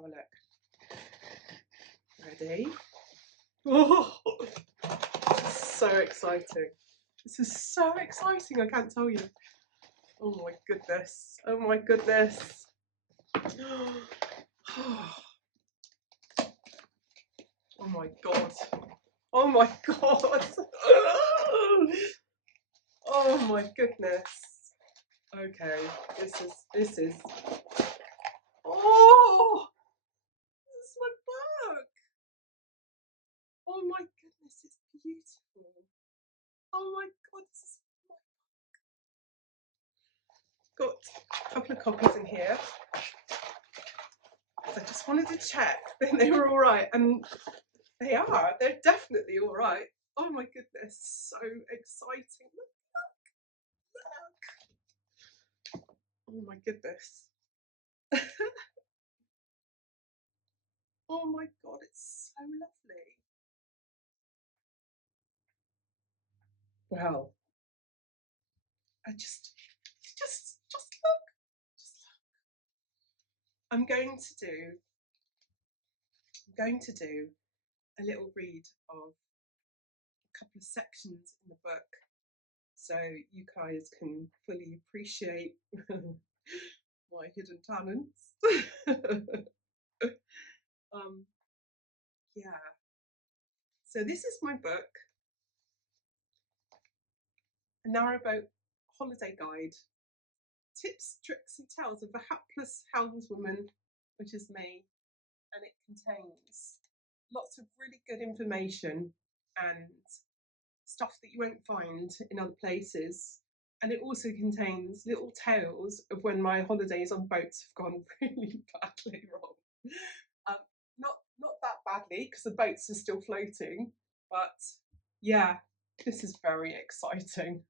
have a look. Ready? Oh, so exciting. This is so exciting, I can't tell you. Oh my goodness. Oh my goodness. Oh my god. Oh my god. Oh my goodness. Okay, this is oh, this is my book. Oh my goodness, it's beautiful. Oh my god, this is my book. Got a couple of copies in here. I just wanted to check that they were all right, and they are. They're definitely all right. Oh my goodness, so exciting. Look. Oh my goodness. Oh my god, it's so lovely. Well, I just look. Just look. I'm going to do a little read of a couple of sections in the book, so you guys can fully appreciate my hidden talents. Yeah. So this is my book, A Narrowboat Holiday Guide. Tips, tricks and tales of a hapless helmswoman, which is me, and it contains lots of really good information and stuff that you won't find in other places. And it also contains little tales of when my holidays on boats have gone really badly wrong. Not that badly, because the boats are still floating, but yeah, this is very exciting.